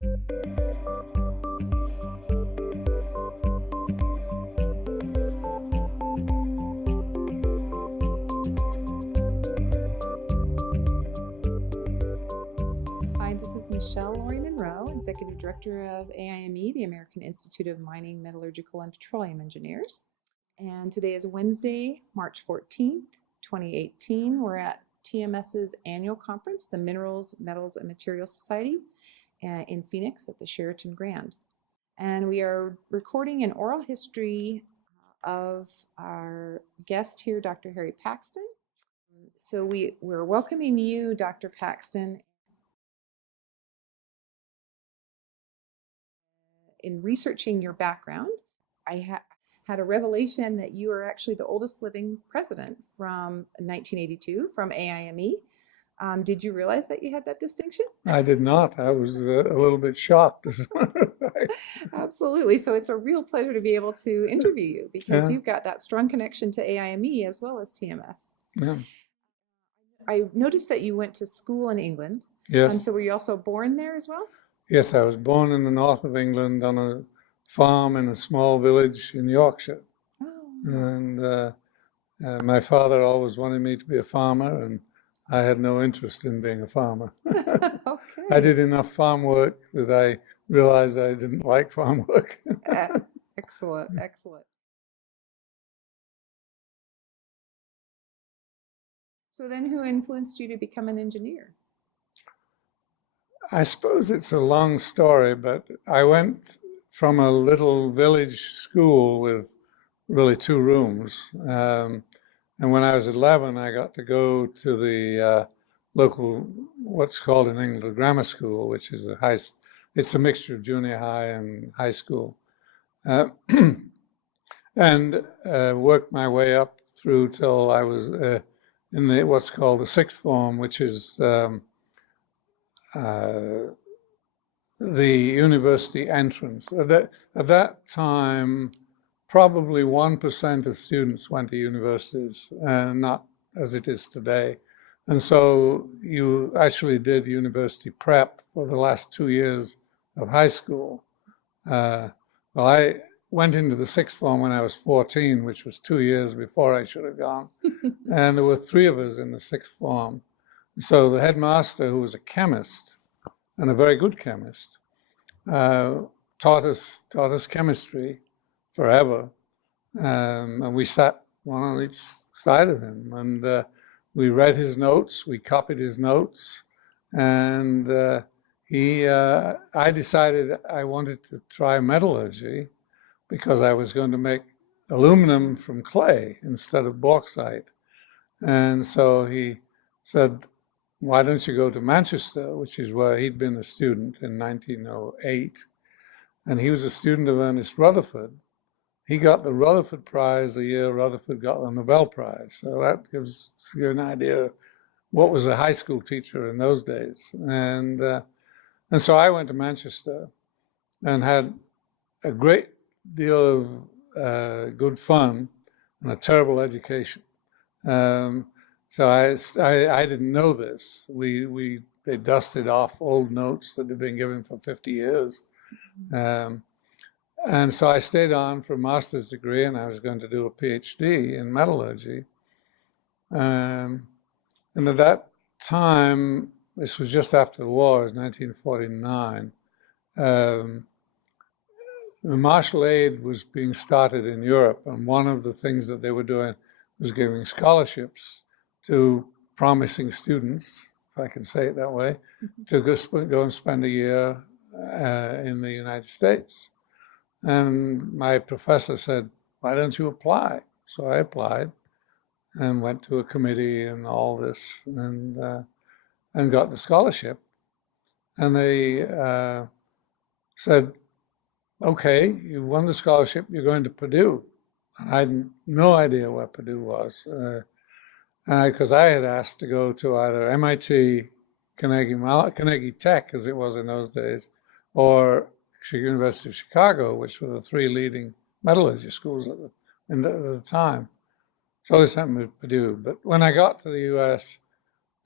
Hi, this is Michelle Laurie Monroe, Executive Director of AIME, the American Institute of Mining, Metallurgical, and Petroleum Engineers. And today is Wednesday, March 14th, 2018. We're at TMS's annual conference, the Minerals, Metals, and Materials Society in Phoenix at the Sheraton Grand. And we are recording an oral history of our guest here, Dr. Harry Paxton. So we're welcoming you, Dr. Paxton. In researching your background, I had a revelation that you are actually the oldest living president from 1982 from AIME. Did you realize that you had that distinction? I did not. I was a little bit shocked. Absolutely. So it's a real pleasure to be able to interview you because Yeah. you've got that strong connection to AIME as well as TMS. Yeah. I noticed that you went to school in England. Yes. So were you also born there as well? Yes, I was born in the north of England on a farm in a small village in Yorkshire. Oh. And my father always wanted me to be a farmer, and I had no interest in being a farmer. Okay. I did enough farm work that I realized I didn't like farm work. Excellent, excellent. So then who influenced you to become an engineer? I suppose it's a long story, but I went from a little village school with really 2 rooms. And when I was 11, I got to go to the local, what's called in England, a grammar school, which is it's a mixture of junior high and high school. And worked my way up through till I was in what's called the 6th form, which is the university entrance. At that time, probably 1% of students went to universities, and not as it is today. And so you actually did university prep for the last 2 years of high school. Well, I went into the 6th form when I was 14, which was 2 years before I should have gone. And there were 3 of us in the 6th form. So the headmaster, who was a chemist, and a very good chemist, taught us chemistry forever. And we sat one on each side of him, and we read his notes, we copied his notes, and I decided I wanted to try metallurgy because I was going to make aluminum from clay instead of bauxite. And so he said, why don't you go to Manchester, which is where he'd been a student in 1908. And he was a student of Ernest Rutherford. He got the Rutherford Prize the year Rutherford got the Nobel Prize. So that gives you an idea of what was a high school teacher in those days. And so I went to Manchester and had a great deal of good fun and a terrible education. So I didn't know this. They dusted off old notes that had been given for 50 years. And so I stayed on for a master's degree, and I was going to do a PhD in metallurgy. And at that time, this was just after the war, it was 1949, the Marshall Aid was being started in Europe, and one of the things that they were doing was giving scholarships to promising students, if I can say it that way, to go and spend a year in the United States. And my professor said, why don't you apply? So I applied and went to a committee and all this, and got the scholarship. And they said, okay, you won the scholarship, you're going to Purdue. I had no idea what Purdue was, because I had asked to go to either MIT, Carnegie Tech, as it was in those days, or University of Chicago, which were the 3 leading metallurgy schools at the time. So they sent me to Purdue. But when I got to the US,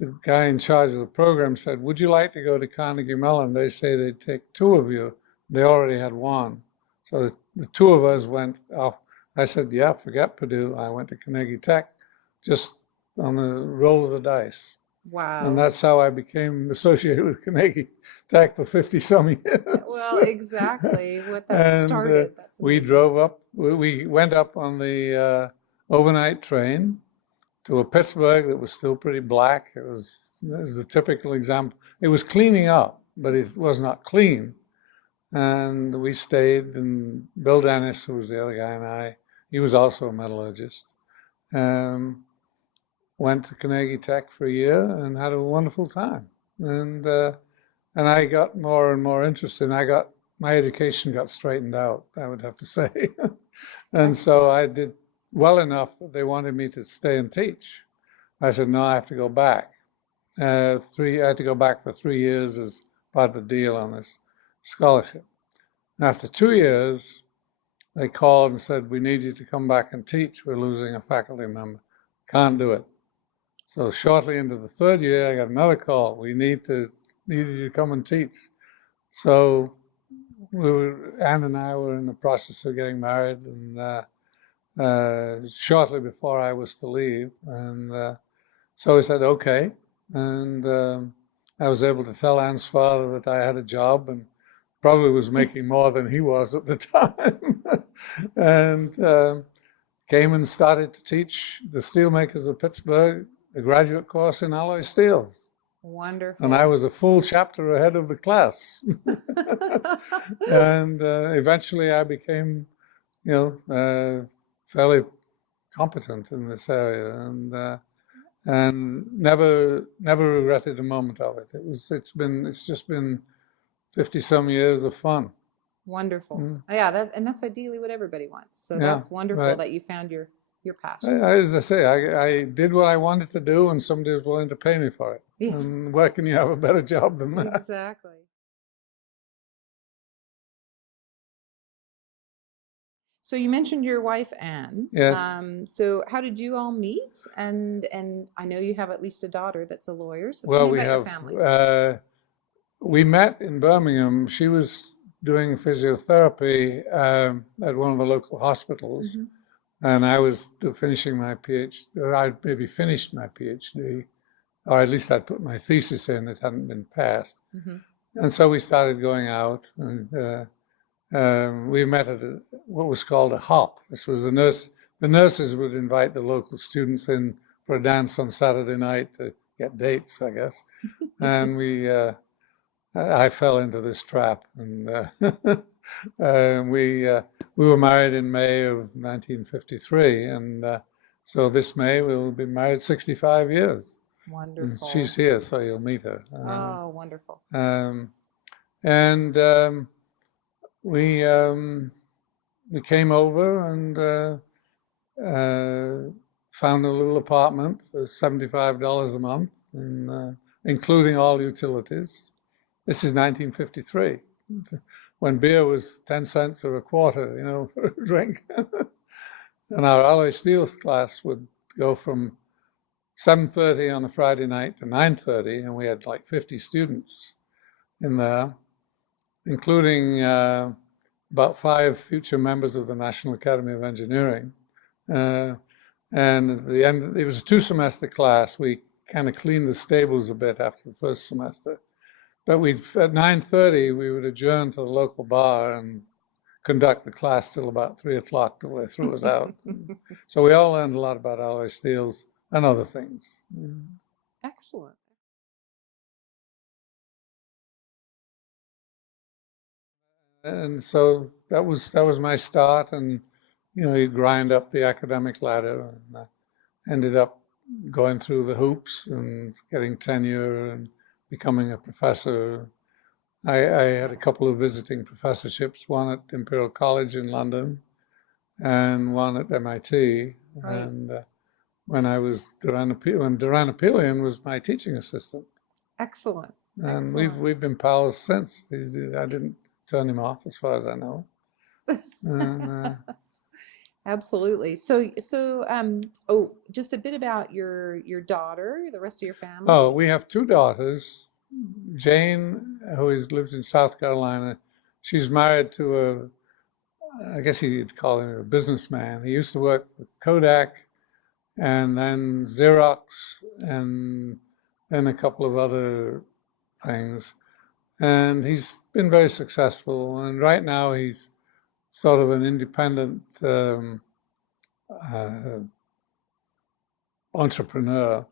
the guy in charge of the program said, "Would you like to go to Carnegie Mellon? They say they'd take two of you." They already had one. So the two of us went off. I said, "Yeah, forget Purdue." I went to Carnegie Tech just on the roll of the dice. Wow. And that's how I became associated with Carnegie Tech for 50 some years. Well, exactly what that And started. That's we amazing. drove up, we went up on the overnight train to a Pittsburgh that was still pretty black. It was the typical example. It was cleaning up, but it was not clean. And we stayed, and Bill Dennis, who was the other guy, and I, he was also a metallurgist, went to Carnegie Tech for a year and had a wonderful time. And I got more and more interested. And my education got straightened out, I would have to say. And so I did well enough that they wanted me to stay and teach. I said, no, I have to go back. I had to go back for 3 years as part of the deal on this scholarship. And after 2 years, they called and said, we need you to come back and teach. We're losing a faculty member. Can't do it. So shortly into the 3rd year, I got another call. We need you to come and teach. So Anne and I were in the process of getting married, and shortly before I was to leave. And so he said, okay. And I was able to tell Anne's father that I had a job and probably was making more than he was at the time. And came and started to teach the steelmakers of Pittsburgh the graduate course in alloy steels. Wonderful. And I was a full chapter ahead of the class. And eventually I became, fairly competent in this area, and never regretted a moment of it. It's just been 50 some years of fun. Wonderful. Yeah, that's ideally what everybody wants. So Yeah, that's wonderful right. that you found your passion. As I say, I did what I wanted to do, and somebody was willing to pay me for it. Yes. And where can you have a better job than that? Exactly. So you mentioned your wife, Anne. Yes. So how did you all meet? And I know you have at least a daughter that's a lawyer. So Well, tell me we about have. your family. We met in Birmingham. She was doing physiotherapy at one of the local hospitals. Mhm. And I was finishing my PhD, or I'd maybe finished my PhD, or at least I'd put my thesis in. It hadn't been passed. Mhm. And so we started going out, and we met at what was called a hop. This was the nurses would invite the local students in for a dance on Saturday night to get dates, I guess. And I fell into this trap, and we were married in May of 1953, and so this May we will be married 65 years. Wonderful. And she's here, so you'll meet her. Oh, wonderful. We came over and found a little apartment for $75 a month, and including all utilities. This is 1953, when beer was 10 cents or a quarter, for a drink. And our alloy steels class would go from 7:30 on a Friday night to 9:30, and we had like 50 students in there, including about 5 future members of the National Academy of Engineering. And at the end, it was a 2-semester class. We kind of cleaned the stables a bit after the first semester. But at 9:30, we would adjourn to the local bar and conduct the class till about 3 o'clock till they threw us out. So we all learned a lot about alloy steels and other things. Excellent. And so that was my start, and you grind up the academic ladder, and I ended up going through the hoops and getting tenure and becoming a professor. I had a couple of visiting professorships, one at Imperial College in London and one at MIT. Right. And when Duran Apelian was my teaching assistant. Excellent. And Excellent. we've been pals since. I didn't turn him off, as far as I know. And, Absolutely. Oh, just a bit about your daughter, the rest of your Oh, family. we have two daughters. Jane, lives in South Carolina, she's married to I guess you'd call him a businessman. He used to work for Kodak and then Xerox and then a couple of other things. And he's been very successful. And right now he's sort of an independent uh, entrepreneur.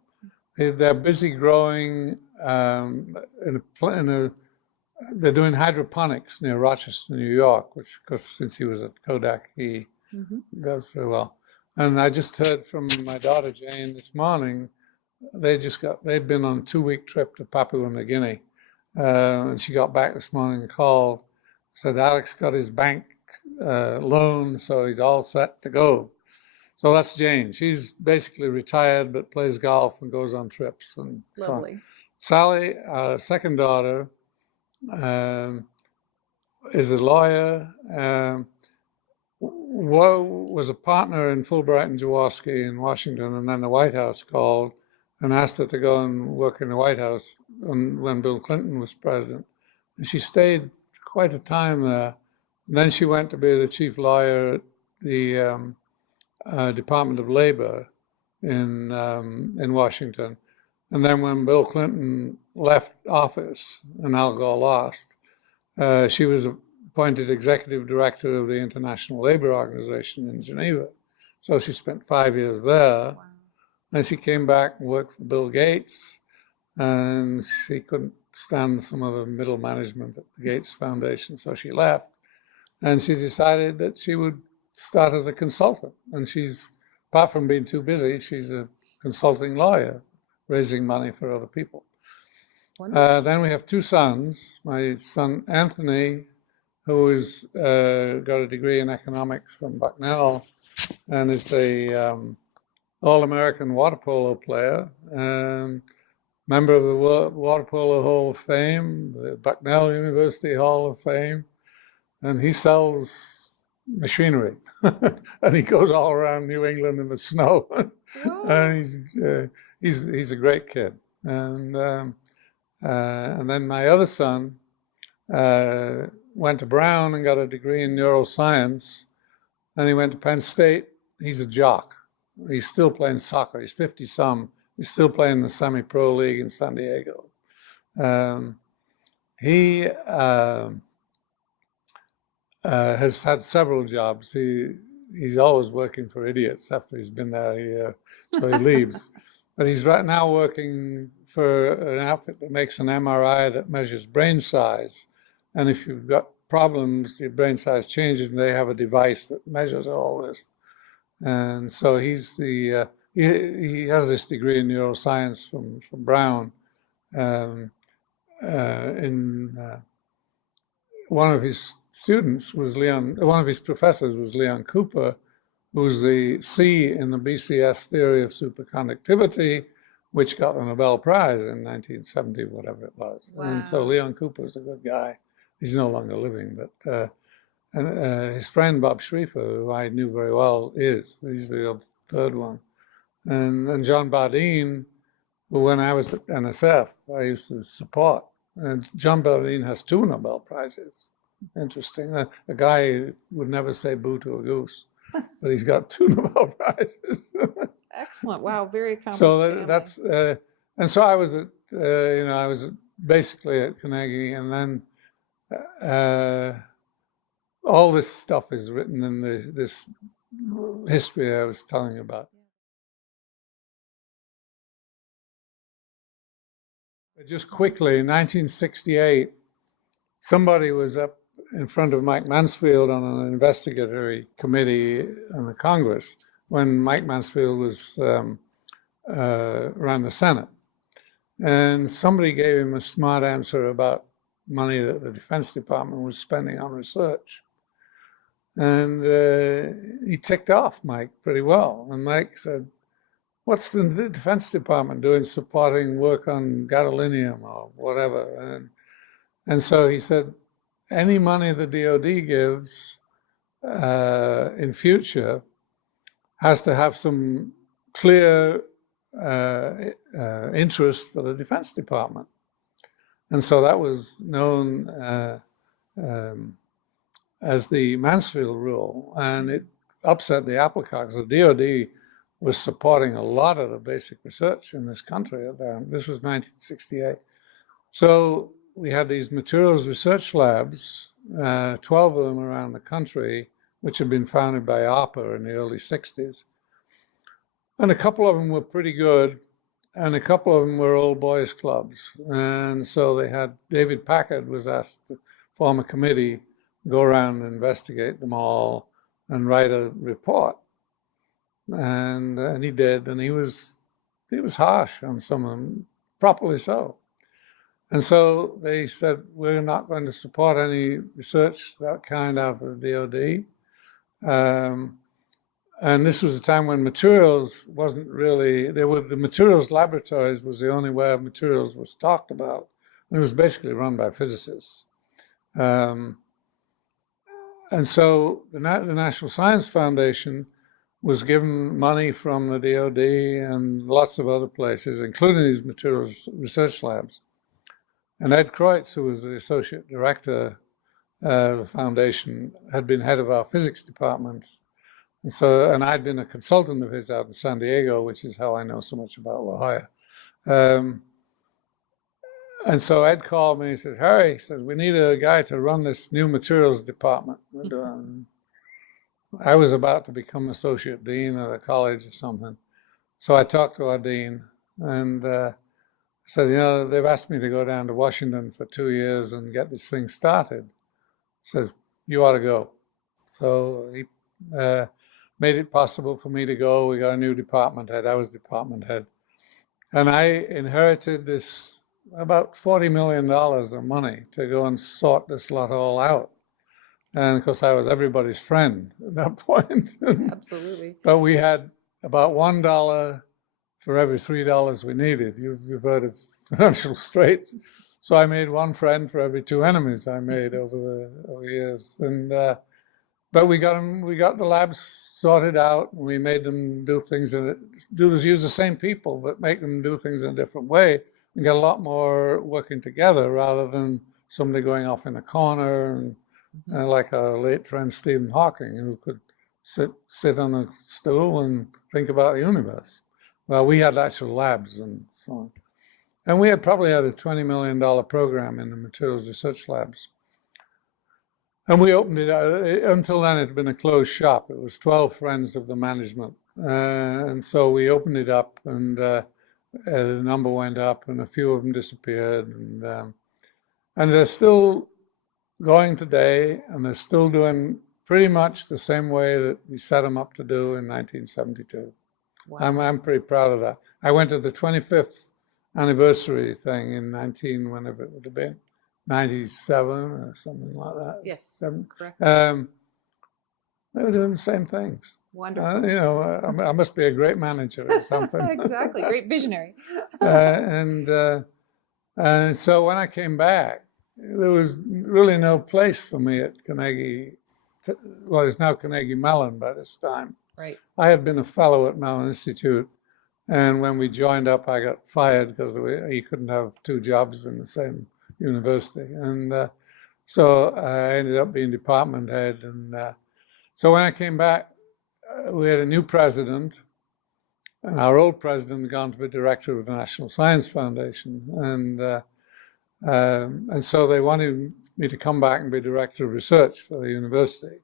They're busy growing in a they're doing hydroponics near Rochester, New York, which, of course, since he was at Kodak, he does very well. And I just heard from my daughter Jane this morning. They'd been on a 2-week trip to Papua New Guinea, and she got back this morning and called, said Alex got his bank loan, so he's all set to go. So that's Jane. She's basically retired, but plays golf and goes on trips and so on. Lovely. Sally, our second daughter, is a lawyer. Was a partner in Fulbright and Jaworski in Washington, and then the White House called and asked her to go and work in the White House when Bill Clinton was president. And she stayed quite a time there. And then she went to be the chief lawyer at the Department of Labor in Washington. And then when Bill Clinton left office and Al Gore lost, she was appointed executive director of the International Labor Organization in Geneva. So she spent 5 years there. Wow. Then she came back and worked for Bill Gates, and she couldn't stand some of the middle management at the Gates Foundation, so she left. And she decided that she would start as a consultant. And she's, apart from being too busy, she's a consulting lawyer, raising money for other people. Then we have two sons. My son Anthony, who has got a degree in economics from Bucknell, and is a All-American water polo player, member of the Water Polo Hall of Fame, the Bucknell University Hall of Fame, and he sells machinery, and he goes all around New England in the snow, and he's a great kid, and then my other son went to Brown and got a degree in neuroscience, and he went to Penn State. He's a jock. He's still playing soccer. He's 50-some. He's still playing the semi-pro league in San Diego. He has had several jobs. He's always working for idiots after he's been there a year, so he leaves. But he's right now working for an outfit that makes an MRI that measures brain size. And if you've got problems, your brain size changes, and they have a device that measures all this. And so he has this degree in neuroscience from Brown. One of his students was one of his professors was Leon Cooper, who's the C in the BCS theory of superconductivity, which got the Nobel Prize in 1970, whatever it was. Wow. And so Leon Cooper is a good guy. He's no longer living, but his friend Bob Schrieffer, who I knew very well, he's the third one. And John Bardeen, who when I was at NSF, I used to support. And John Bardeen has 2 Nobel Prizes. Interesting. A guy would never say boo to a goose, but he's got 2 Nobel Prizes. Excellent. Wow. Very accomplished. So that's, and so I was I was basically at Carnegie, and then all this stuff is written in this history I was telling you about. Just quickly, in 1968, somebody was up in front of Mike Mansfield on an investigatory committee in the Congress when Mike Mansfield was ran the Senate. And somebody gave him a smart answer about money that the Defense Department was spending on research. And he ticked off Mike pretty well. And Mike said, "What's the Defense Department doing supporting work on gadolinium or whatever?" And so he said, any money the DOD gives in future has to have some clear interest for the Defense Department. And so that was known as the Mansfield Rule, and it upset the apple cart because the DoD was supporting a lot of the basic research in this country at that. This was 1968. So we had these materials research labs, 12 of them around the country, which had been founded by ARPA in the early 60s. And a couple of them were pretty good, and a couple of them were old boys clubs. And so they had, David Packard was asked to form a committee, go around and investigate them all and write a report. And he did, and he was harsh on some of them, properly so. And so they said, we're not going to support any research that kind out of the DoD. And this was a time when materials wasn't really, the materials laboratories was the only way materials was talked about. And it was basically run by physicists. And so the National Science Foundation was given money from the DoD and lots of other places, including these materials research labs. And Ed Kreutz, who was the associate director of the foundation, had been head of our physics department. And I'd been a consultant of his out in San Diego, which is how I know so much about La Jolla. And so Ed called me and said, Harry, he says, we need a guy to run this new materials department. I was about to become associate dean of the college or something. So I talked to our dean and said, you know, they've asked me to go down to Washington for 2 years and get this thing started. He says, you ought to go. So he made it possible for me to go. We got a new department head. I was department head. And I inherited this about $40 million of money to go and sort this lot all out. And of course, I was everybody's friend at that point. Absolutely. But we had about $1 for every $3 we needed. You've heard of financial straits. So I made one friend for every 2 enemies I made over the years. And but we got the labs sorted out. And we made them do things use the same people, but make them do things in a different way, and get a lot more working together rather than somebody going off in a corner and like our late friend Stephen Hawking, who could sit on a stool and think about the universe. Well, we had actual labs and so on. And we had probably had a $20 million program in the materials research labs. And we opened it, until then it had been a closed shop. It was 12 friends of the management. And so we opened it up, and the number went up, and a few of them disappeared. And they're still going today, and they're still doing pretty much the same way that we set them up to do in 1972. Wow. I'm pretty proud of that. I went to the 25th anniversary thing in whenever it would have been, 97 or something like that. Yes, correct. They were doing the same things. Wonderful. You know, I must be a great manager or something. Exactly, great visionary. And so when I came back, there was really no place for me at Carnegie. Well, it's now Carnegie Mellon by this time. Right. I had been a fellow at Mellon Institute, and when we joined up, I got fired because you couldn't have 2 jobs in the same university. And so I ended up being department head. And so when I came back, we had a new president, and our old president had gone to be director of the National Science Foundation. And so they wanted me to come back and be director of research for the university,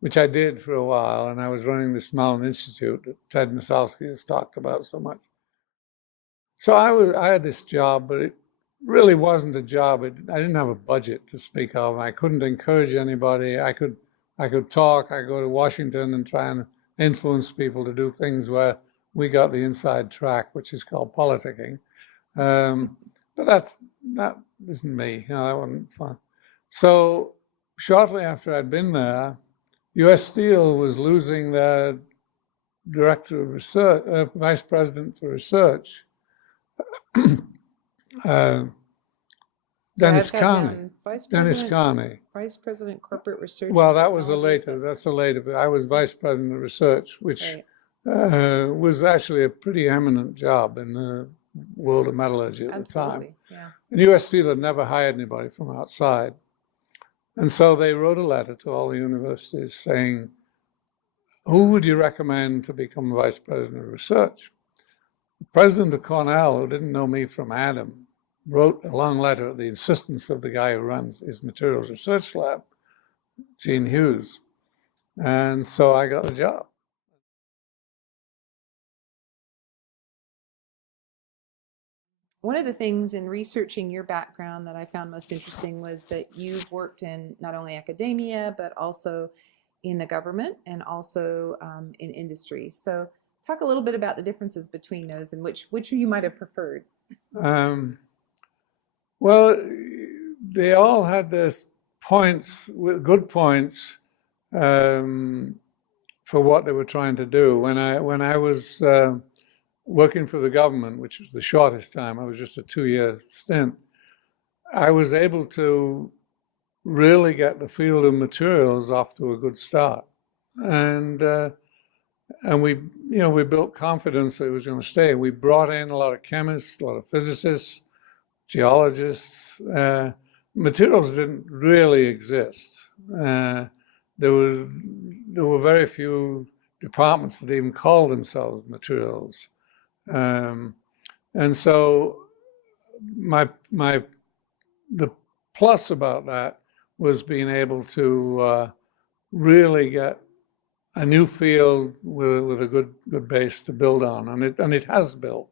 which I did for a while. And I was running this Mellon Institute that Ted Masalsky has talked about so much. So I had this job, but it really wasn't a job. I didn't have a budget to speak of. I couldn't encourage anybody. I could talk. I go to Washington and try and influence people to do things where we got the inside track, which is called politicking. But that isn't me. You know, that wasn't fun. So shortly after I'd been there, U.S. Steel was losing their director of research, vice president for research, Dennis Carney. Dennis Carney. Vice president corporate research. Well, that was that's a later, but I was vice president of research, which was actually a pretty eminent job in the world of metallurgy at the time. Absolutely, yeah. And U.S. Steel had never hired anybody from outside. And so they wrote a letter to all the universities saying, who would you recommend to become vice president of research? The president of Cornell, who didn't know me from Adam, wrote a long letter at the insistence of the guy who runs his materials research lab, Gene Hughes. And so I got the job. One of the things in researching your background that I found most interesting was that you've worked in not only academia, but also in the government and also in industry. So talk a little bit about the differences between those and which you might have preferred. Well, they all had their points, good points, for what they were trying to do. When I was working for the government, which was the shortest time, I was just a 2-year stint, I was able to really get the field of materials off to a good start. And we built confidence that it was going to stay. We brought in a lot of chemists, a lot of physicists, geologists. Materials didn't really exist. There were very few departments that even called themselves materials. And so the plus about that was being able to really get a new field with a good base to build on, and it has built.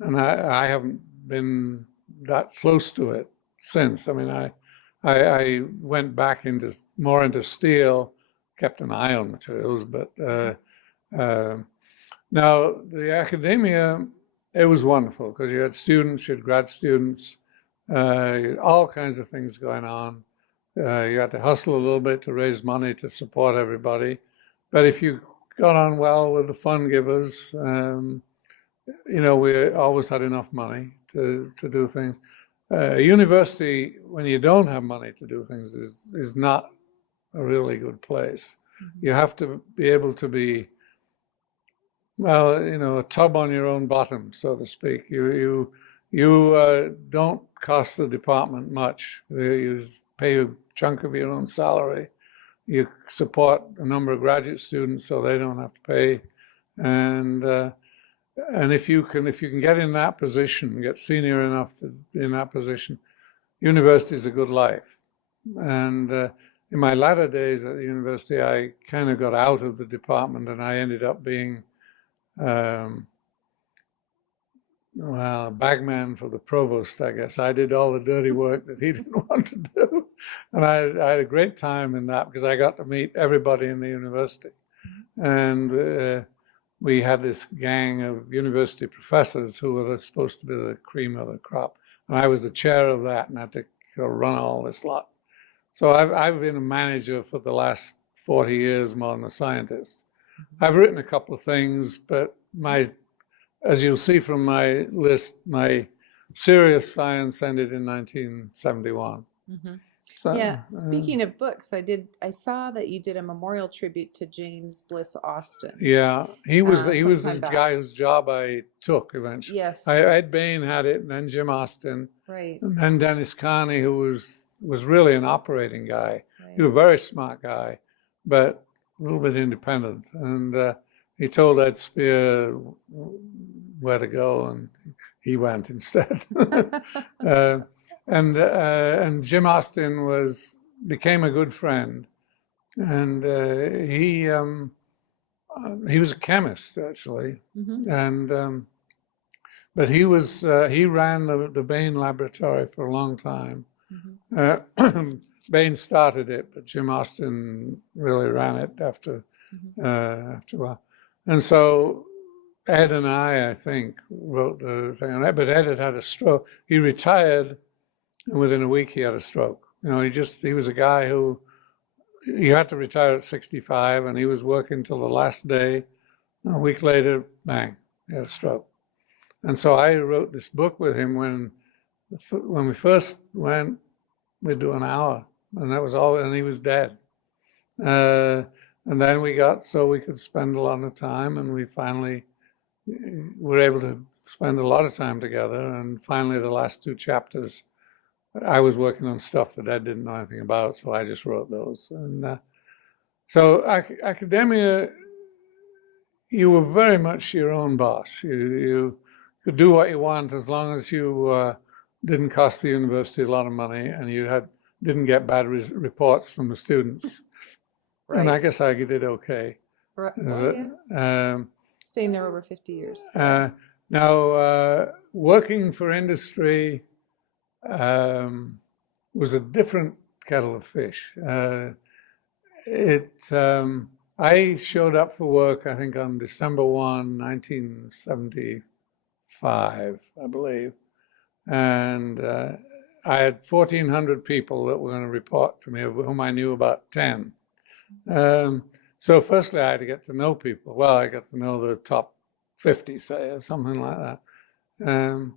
And I haven't been that close to it since. I mean, I went back more into steel, kept an eye on materials, but now the academia, it was wonderful because you had students, you had grad students, you had all kinds of things going on. You had to hustle a little bit to raise money to support everybody. But if you got on well with the fund givers, we always had enough money to do things. University, when you don't have money to do things, is not a really good place. Mm-hmm. You have to be able to be, a tub on your own bottom, so to speak. You don't cost the department much. You pay a chunk of your own salary. You support a number of graduate students so they don't have to pay. And if you can get in that position, get senior enough to be in that position, university is a good life. And in my latter days at the university, I kind of got out of the department and I ended up being a bagman for the provost, I guess. I did all the dirty work that he didn't want to do. And I had a great time in that because I got to meet everybody in the university. And we had this gang of university professors who were supposed to be the cream of the crop. And I was the chair of that and had to run all this lot. So I've been a manager for the last 40 years more than a scientist. I've written a couple of things, but as you'll see from my list, my serious science ended in 1971. Mm-hmm. So, yeah, speaking of books, I saw that you did a memorial tribute to James Bliss Austin. Yeah, he was the guy whose job I took eventually. Yes. Ed Bain had it, and then Jim Austin. Right. And then Dennis Carney, who was really an operating guy. Right. He was a very smart guy, but a little bit independent. And he told Ed Spear where to go, and he went instead. And Jim Austin became a good friend, and he was a chemist actually, mm-hmm. And but he ran the Bain laboratory for a long time. Mm-hmm. Bain started it, but Jim Austin really ran it after a while, and so Ed and I think, wrote the thing on that, but Ed had a stroke. He retired, and within a week he had a stroke. He was a guy who, he had to retire at 65, and he was working till the last day. A week later, bang, he had a stroke. And so I wrote this book with him when we first went, we'd do an hour, and that was all, and he was dead. And then we got so we could spend a lot of time, and we finally were able to spend a lot of time together. And finally, the last 2 chapters, I was working on stuff that Ed didn't know anything about, so I just wrote those. And so academia, you were very much your own boss. You could do what you want as long as you didn't cost the university a lot of money, and you didn't get bad reports from the students. Right. And I guess I did okay. Right. Yeah. Staying there over 50 years. Now, working for industry was a different kettle of fish. I showed up for work, I think, on December 1, 1975, I believe. And I had 1,400 people that were going to report to me, of whom I knew about 10. So firstly, I had to get to know people. Well, I got to know the top 50, say, or something like that, and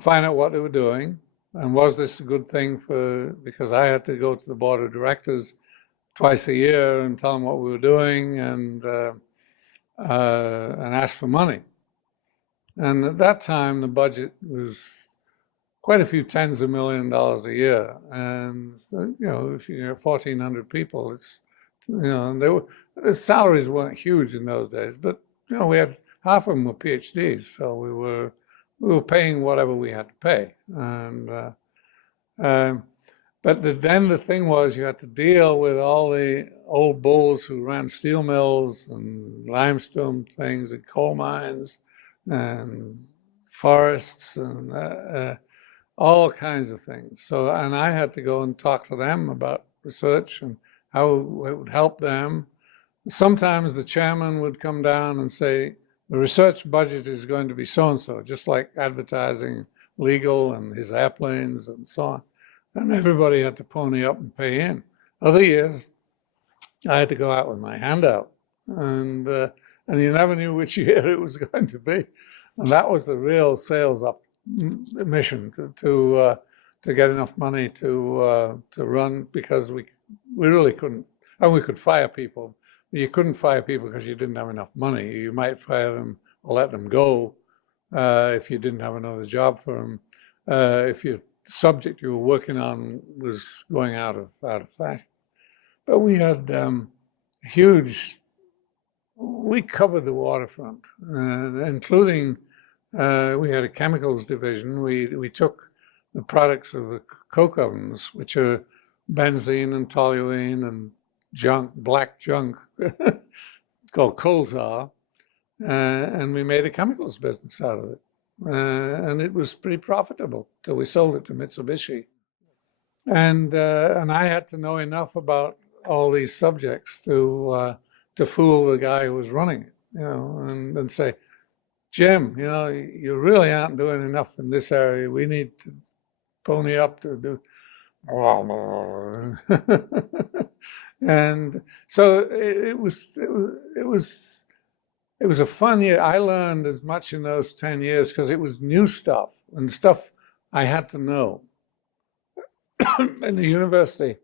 find out what they were doing. And was this a good thing because I had to go to the board of directors twice a year and tell them what we were doing and ask for money. And at that time, the budget was quite a few tens of $millions a year. And, if you have 1,400 people, it's, and the salaries weren't huge in those days, but, we had half of them were PhDs. So we were paying whatever we had to pay. And, but then the thing was you had to deal with all the old bulls who ran steel mills and limestone things and coal mines and forests and all kinds of things. So, and I had to go and talk to them about research and how it would help them. Sometimes the chairman would come down and say, the research budget is going to be so-and-so, just like advertising, legal, and his airplanes and so on. And everybody had to pony up and pay in. Other years, I had to go out with my hand out. And you never knew which year it was going to be. And that was the real sales up mission to get enough money to run, because we really couldn't, and we could fire people. You couldn't fire people because you didn't have enough money. You might fire them or let them go if you didn't have another job for them. If the subject you were working on was going out of fashion. But we had we covered the waterfront, including we had a chemicals division. We took the products of the coke ovens, which are benzene and toluene and junk, black junk, called coal tar, and we made a chemicals business out of it. And it was pretty profitable till we sold it to Mitsubishi. And I had to know enough about all these subjects to fool the guy who was running it, and say, Jim, you really aren't doing enough in this area. We need to pony up to do. And so it was a fun year. I learned as much in those 10 years because it was new stuff and stuff I had to know. In the university,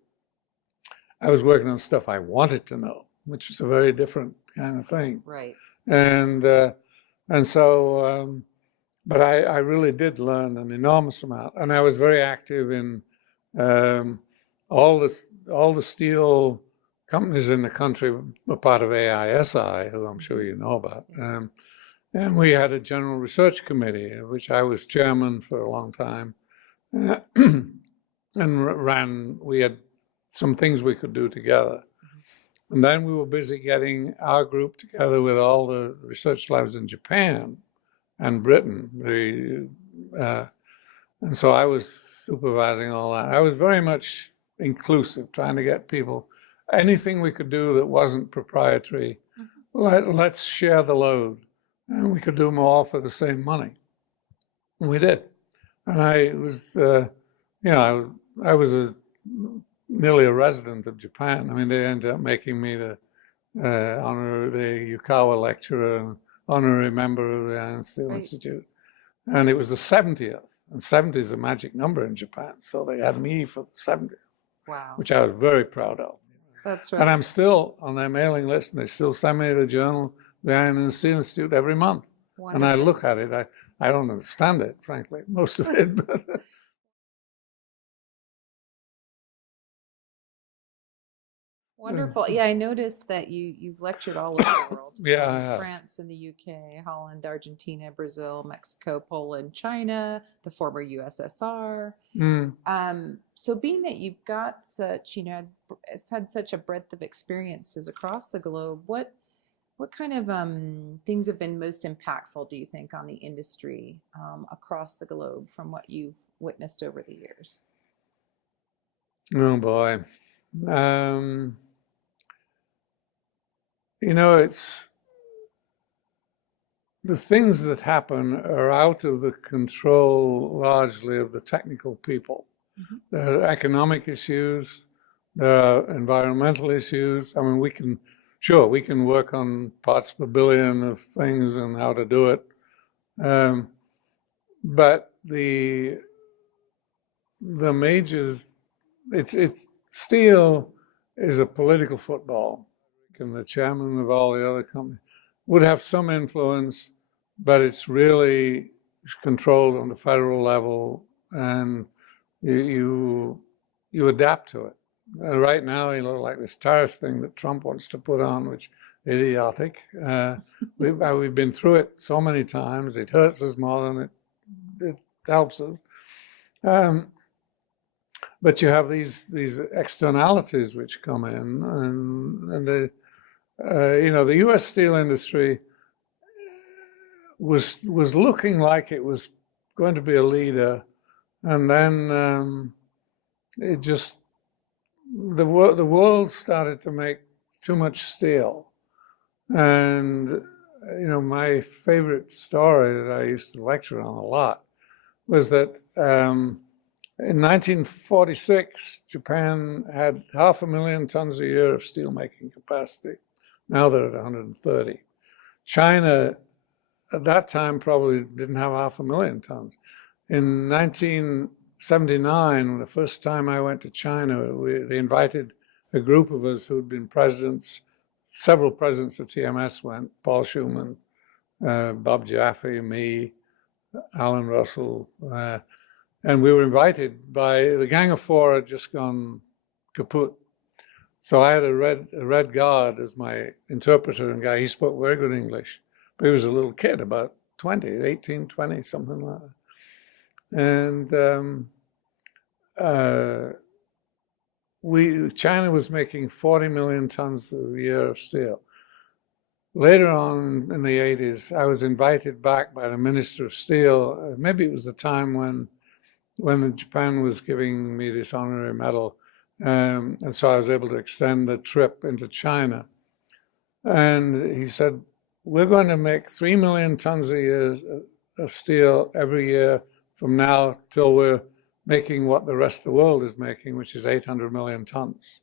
I was working on stuff I wanted to know, which was a very different kind of thing. Right. And so, but I really did learn an enormous amount, and I was very active in all the steel companies in the country were part of AISI, who I'm sure you know about. And we had a general research committee, of which I was chairman for a long time, and we had some things we could do together. And then we were busy getting our group together with all the research labs in Japan and Britain. And so I was supervising all that. I was very much inclusive, trying to get people, anything we could do that wasn't proprietary, let's share the load. And we could do more for the same money. And we did. And I was, I was nearly a resident of Japan. I mean, they ended up making me the Yukawa lecturer and honorary member of the Iron Steel Institute. And it was the 70th. And 70 is a magic number in Japan. So they had me for the 70th. Wow. Which I was very proud of. That's And right. I'm still on their mailing list, and they still send me the journal, the Iron Sea Institute, every month. And I Wonderful. look at it. I don't understand it, frankly, most of it. But Wonderful. Yeah, I noticed that you've lectured all over the world. yeah, I have. France and the UK, Holland, Argentina, Brazil, Mexico, Poland, China, the former USSR. Mm. So being that you've got such, had such a breadth of experiences across the globe, what kind of things have been most impactful, do you think, on the industry across the globe from what you've witnessed over the years? Oh boy. It's the things that happen are out of the control largely of the technical people. Mhm. There are economic issues, there are environmental issues. I mean, we can work on parts per billion of things and how to do it. But the major, it's steel is a political football. And the chairman of all the other companies would have some influence, but it's really controlled on the federal level, and you adapt to it. Right now, like this tariff thing that Trump wants to put on, which is idiotic. We've been through it so many times. It hurts us more than it helps us. But you have these externalities which come in, and the U.S. steel industry was looking like it was going to be a leader, and then it just the world started to make too much steel. And my favorite story that I used to lecture on a lot was that in 1946, Japan had 500,000 tons a year of steelmaking capacity. Now they're at 130. China, at that time, probably didn't have 500,000 tons. In 1979, the first time I went to China, they invited a group of us who'd been presidents. Several presidents of TMS went: Paul Schuman, Bob Jaffe, me, Alan Russell. And we were invited by the Gang of Four had just gone kaput. So I had a red guard as my interpreter and guy. He spoke very good English, but he was a little kid, about 20, 18, 20, something like that. And China was making 40 million tons a year of steel. Later on in the 80s, I was invited back by the Minister of Steel. Maybe it was the time when Japan was giving me this honorary medal. And so I was able to extend the trip into China. And he said, we're going to make 3 million tons a year of steel every year from now till we're making what the rest of the world is making, which is 800 million tons.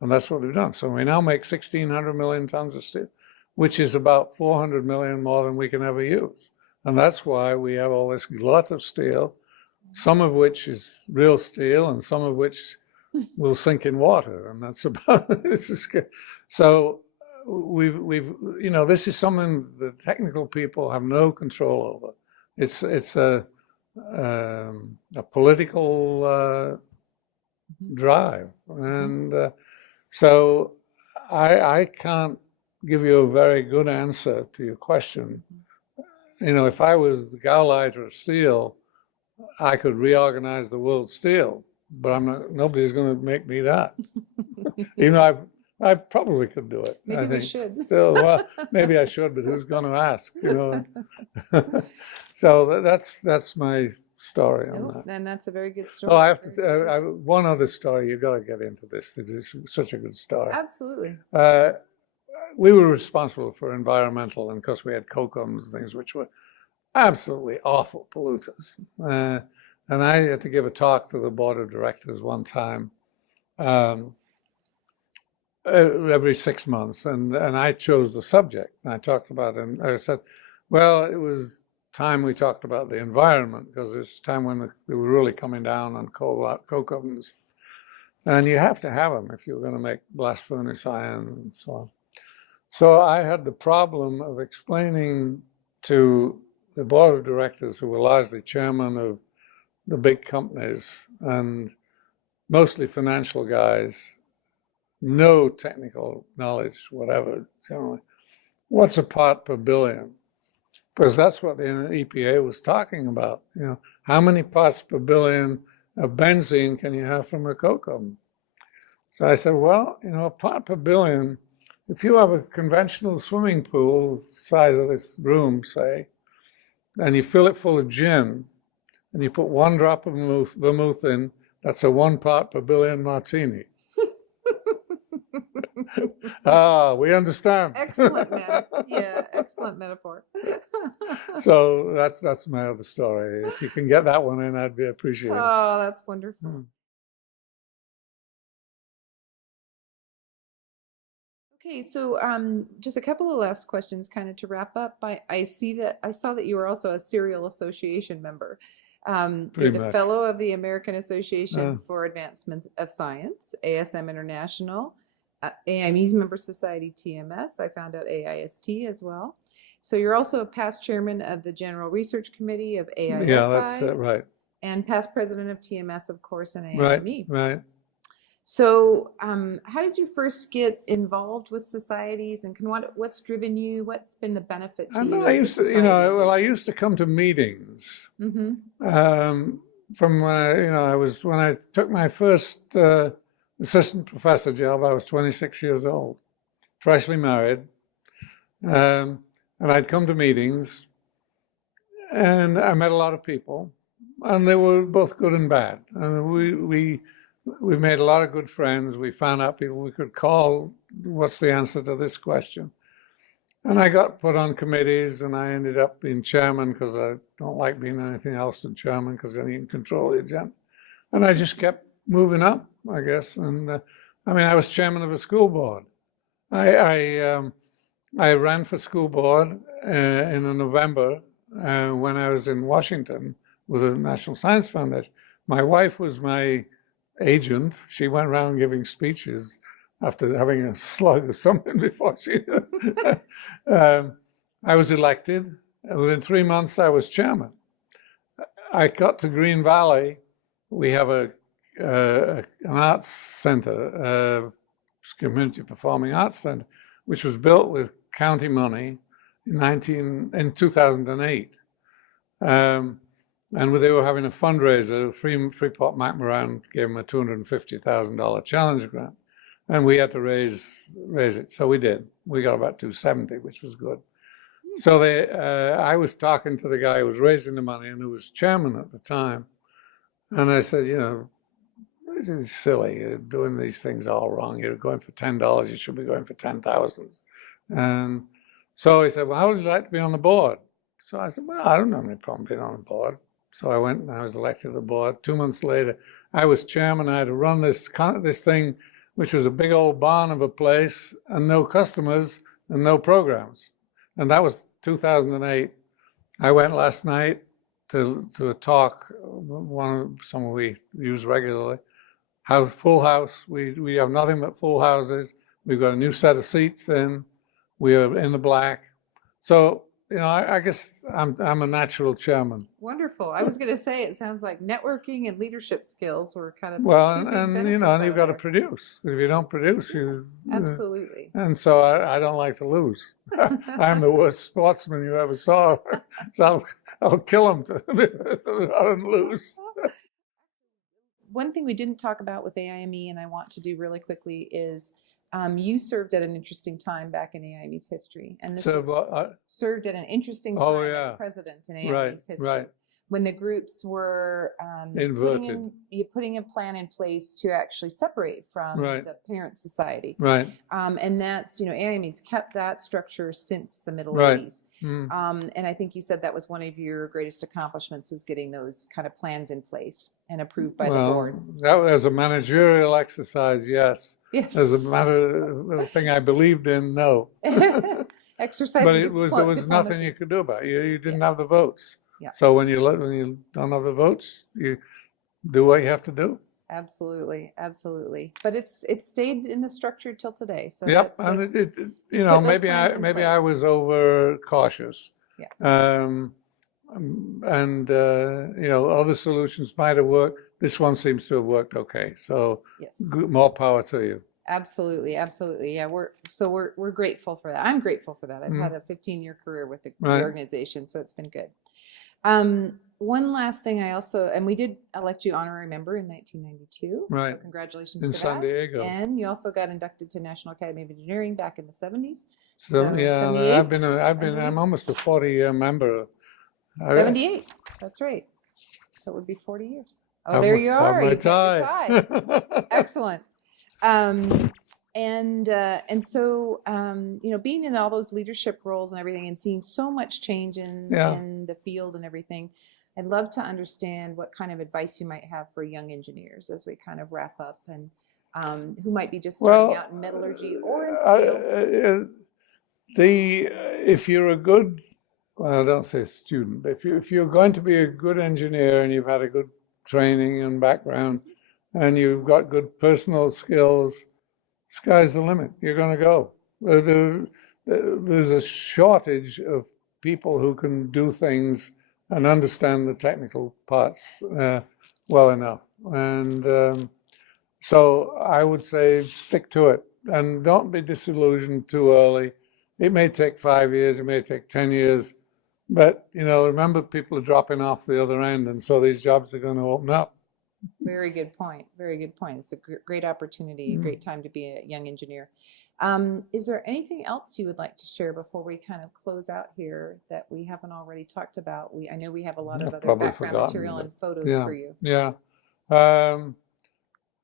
And that's what we've done. So we now make 1,600 million tons of steel, which is about 400 million more than we can ever use. And that's why we have all this glut of steel, some of which is real steel and some of which will sink in water. And that's about it. So we've this is something the technical people have no control over. It's a political drive. And so I can't give you a very good answer to your question. If I was the Gauleiter of steel, I could reorganize the world steel, but nobody's going to make me that. Even though I probably could do it. Maybe we should. Still, well, maybe I should, but who's going to ask? So that's my story on that. And that's a very good story. Oh, I have to. One other story. You got to get into this. It is such a good story. Absolutely. We were responsible for environmental, and of course we had COCOMs, things which were absolutely awful pollutants. And I had to give a talk to the board of directors one time, every 6 months, and I chose the subject. And I talked about it, and I said, well, it was time we talked about the environment, because it's time when they were really coming down on coke ovens. And you have to have them if you're going to make blast furnace iron and so on. So I had the problem of explaining to the board of directors, who were largely chairmen of the big companies and mostly financial guys, no technical knowledge, whatever, generally, what's a part per billion? Because that's what the EPA was talking about. You know, how many parts per billion of benzene can you have from a coke oven? So I said, well, you know, a part per billion, if you have a conventional swimming pool size of this room, say, and you fill it full of gin, and you put 1 drop of vermouth in, that's a 1 part per billion martini. We understand. Excellent, excellent metaphor. So that's my other story. If you can get that one in, I'd be appreciated. Oh, that's wonderful. Hmm. Okay, so just a couple of last questions, kind of to wrap up. I saw that you were also a Serial Association member. You're Pretty the much. fellow of the American Association for Advancement of Science, ASM International, AIME's member society, TMS. I found out AIST as well. So you're also a past chairman of the General Research Committee of AISI. Yeah, that's it, right. And past president of TMS, of course, and Right, AIME. right. So how did you first get involved with societies, and what's driven you? What's been the benefit to you? I used to, I used to come to meetings from when I took my first assistant professor job. I was 26 years old, freshly married, and I'd come to meetings, and I met a lot of people, and they were both good and bad. And we made a lot of good friends. We found out people we could call, what's the answer to this question? And I got put on committees, and I ended up being chairman because I don't like being anything else than chairman, because then you can control the agenda. And I just kept moving up, I guess. And I was chairman of a school board. I ran for school board in November when I was in Washington with the National Science Foundation. My wife was my agent. She went around giving speeches after having a slug of something before she. I was elected. Within 3 months, I was chairman. I got to Green Valley. We have an arts center, community performing arts center, which was built with county money in 2008. And they were having a fundraiser. Freeport McMoran gave them a $250,000 challenge grant, and we had to raise it. So we did. We got about 270, which was good. So I was talking to the guy who was raising the money and who was chairman at the time, and I said, this is silly. You're doing these things all wrong. You're going for $10. You should be going for 10,000. And so he said, well, how would you like to be on the board? So I said, well, I don't have any problem being on the board. So I went and I was elected to the board. 2 months later, I was chairman. I had to run this thing, which was a big old barn of a place and no customers and no programs. And that was 2008. I went last night to a talk, someone we use regularly. Full house. We have nothing but full houses. We've got a new set of seats in. We are in the black. So, I guess I'm a natural chairman. Wonderful. I was going to say, it sounds like networking and leadership skills were kind of well, two big and benefits you've got to produce. If you don't produce, you absolutely. And so I don't like to lose. I'm the worst sportsman you ever saw. So I'll kill him to lose. One thing we didn't talk about with AIME, and I want to do really quickly, is you served at an interesting time back in AIME's history, and this served at an interesting time as president in AIME's history, right. when the groups were putting a plan in place to actually separate from the parent society. Right. And that's, AIME's kept that structure since the middle 80s. And I think you said that was one of your greatest accomplishments, was getting those kind of plans in place and approved by the board. That was a managerial exercise, yes. Yes. As a matter of thing I believed in, no. Exercise. But there was nothing you could do about it. You didn't have the votes. Yeah. So when you don't have the votes, you do what you have to do. Absolutely, absolutely. But it's stayed in the structure till today. So Yep, that's, and that's you you know, put those plans in maybe I place. was over cautious. Yeah. And you know, other solutions might have worked. This one seems to have worked okay. So Yes. more power to you. Absolutely, absolutely. Yeah, we're grateful for that. I'm grateful for that. I've had Mm, a 15-year career with the right, organization, so it's been good. One last thing I also, and we did elect you honorary member in 1992, so right. congratulations In for San that. Diego. And you also got inducted to National Academy of Engineering back in the 70s. So So yeah, 78, I I'm believe. almost a 40-year member 78. That's right. So it would be 40 years. Oh, of there you of are. my You got your tie. tie. Excellent. Um, and so you know, being in all those leadership roles and everything, and seeing so much change Yeah. in the field and everything, I'd love to understand what kind of advice you might have for young engineers as we kind of wrap up, and who might be just starting out in metallurgy or in steel. If you're a good, well, I don't say student, but if you're going to be a good engineer and you've had a good training and background and you've got good personal skills, sky's the limit. You're going to go. There's a shortage of people who can do things and understand the technical parts well enough. And so I would say stick to it and don't be disillusioned too early. It may take 5 years, it may take 10 years, but you know, remember people are dropping off the other end, and so these jobs are going to open up. Very good point. Very good point. It's a great opportunity, a Mm. great time to be a young engineer. Is there anything else you would like to share before we kind of close out here that we haven't already talked about? I know we have a lot of I've other probably background forgotten, material but and photos yeah, for you. yeah.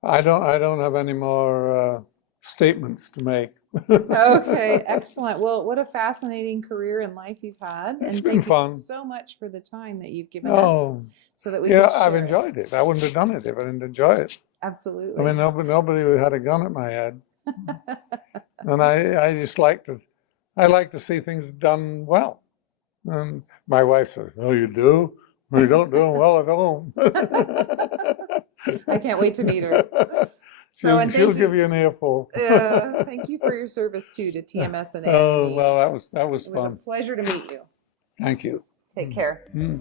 I don't have any more statements to make. Okay, excellent. Well, what a fascinating career and life you've had. It's And been thank you fun. so much for the time that you've given us Oh, so that we yeah, could I've share it. enjoyed it. I wouldn't have done it if I didn't enjoy it. I Absolutely. mean, nobody had a gun at my head, and I just I like to see things done well. And my wife says, "Oh, you do? Well, you don't do them well at home." I can't wait to meet her. So, and She'll thank give you. you an earful. Thank you for your service too to TMS and Oh, AIME. well, that was It was a fun. pleasure to meet you. Thank you. Take care. Mm.